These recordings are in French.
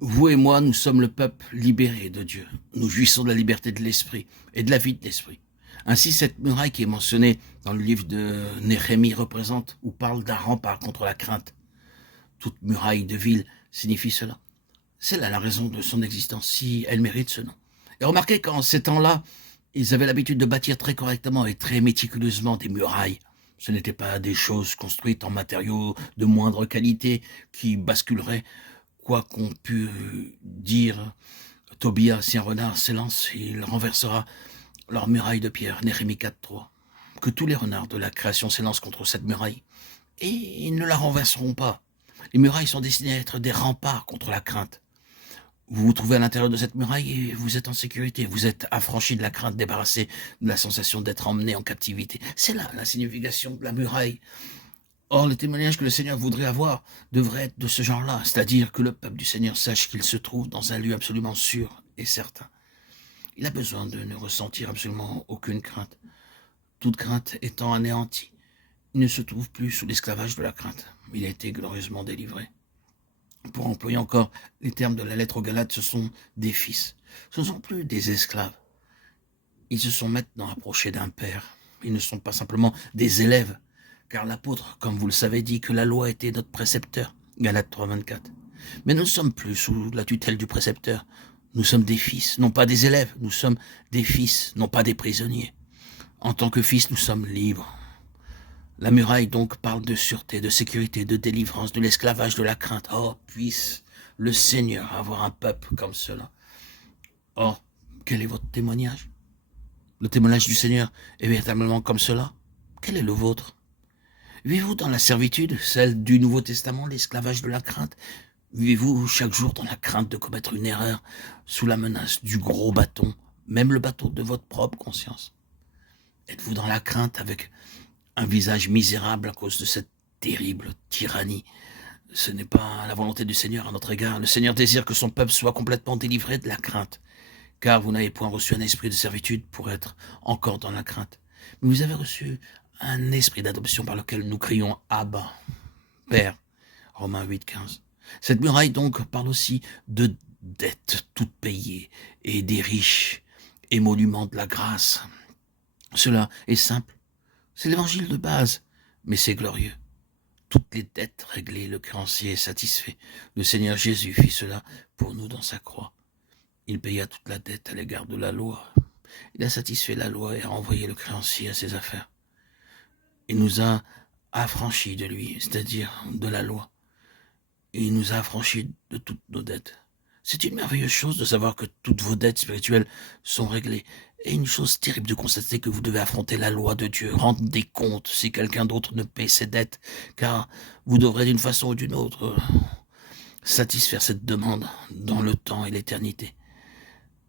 Vous et moi, nous sommes le peuple libéré de Dieu. Nous jouissons de la liberté de l'esprit et de la vie de l'esprit. Ainsi, cette muraille qui est mentionnée dans le livre de Néhémie représente ou parle d'un rempart contre la crainte. Toute muraille de ville signifie cela. C'est là la raison de son existence, si elle mérite ce nom. Et remarquez qu'en ces temps-là, ils avaient l'habitude de bâtir très correctement et très méticuleusement des murailles. Ce n'étaient pas des choses construites en matériaux de moindre qualité qui basculeraient. Quoi qu'on pût dire, Tobia, si un renard s'élance, il renversera leur muraille de pierre, Néhémie 4.3. Que tous les renards de la création s'élancent contre cette muraille, et ils ne la renverseront pas. Les murailles sont destinées à être des remparts contre la crainte. Vous vous trouvez à l'intérieur de cette muraille et vous êtes en sécurité. Vous êtes affranchi de la crainte, débarrassé de la sensation d'être emmené en captivité. C'est là la signification de la muraille. Or, le témoignage que le Seigneur voudrait avoir devrait être de ce genre-là, c'est-à-dire que le peuple du Seigneur sache qu'il se trouve dans un lieu absolument sûr et certain. Il a besoin de ne ressentir absolument aucune crainte. Toute crainte étant anéantie, il ne se trouve plus sous l'esclavage de la crainte. Il a été glorieusement délivré. Pour employer encore les termes de la lettre aux Galates, ce sont des fils. Ce ne sont plus des esclaves. Ils se sont maintenant approchés d'un père. Ils ne sont pas simplement des élèves, car l'apôtre, comme vous le savez, dit que la loi était notre précepteur, Galates 3.24. Mais nous ne sommes plus sous la tutelle du précepteur. Nous sommes des fils, non pas des élèves. Nous sommes des fils, non pas des prisonniers. En tant que fils, nous sommes libres. La muraille donc parle de sûreté, de sécurité, de délivrance, de l'esclavage, de la crainte. Oh, puisse le Seigneur avoir un peuple comme cela. Or, quel est votre témoignage? Le témoignage du Seigneur est véritablement comme cela? Quel est le vôtre? Vivez-vous dans la servitude, celle du Nouveau Testament, l'esclavage de la crainte? Vivez-vous chaque jour dans la crainte de commettre une erreur, sous la menace du gros bâton, même le bâton de votre propre conscience? Êtes-vous dans la crainte avec un visage misérable à cause de cette terrible tyrannie? Ce n'est pas la volonté du Seigneur à notre égard. Le Seigneur désire que son peuple soit complètement délivré de la crainte, car vous n'avez point reçu un esprit de servitude pour être encore dans la crainte, mais vous avez reçu un esprit d'adoption par lequel nous crions « Abba, Père ». Romains 8.15. Cette muraille donc parle aussi de dettes toutes payées et des riches émoluments de la grâce. Cela est simple, c'est l'évangile de base, mais c'est glorieux. Toutes les dettes réglées, le créancier est satisfait. Le Seigneur Jésus fit cela pour nous dans sa croix. Il paya toute la dette à l'égard de la loi. Il a satisfait la loi et a renvoyé le créancier à ses affaires. Il nous a affranchis de lui, c'est-à-dire de la loi. Il nous a affranchis de toutes nos dettes. C'est une merveilleuse chose de savoir que toutes vos dettes spirituelles sont réglées. Et une chose terrible de constater que vous devez affronter la loi de Dieu, rendre des comptes si quelqu'un d'autre ne paie ses dettes, car vous devrez d'une façon ou d'une autre satisfaire cette demande dans le temps et l'éternité.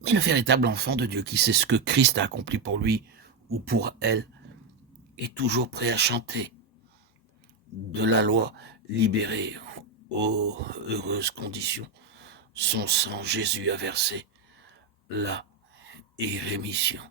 Mais le véritable enfant de Dieu qui sait ce que Christ a accompli pour lui ou pour elle est toujours prêt à chanter de la loi libérée. Oh, heureuse condition, son sang Jésus a versé là et rémission.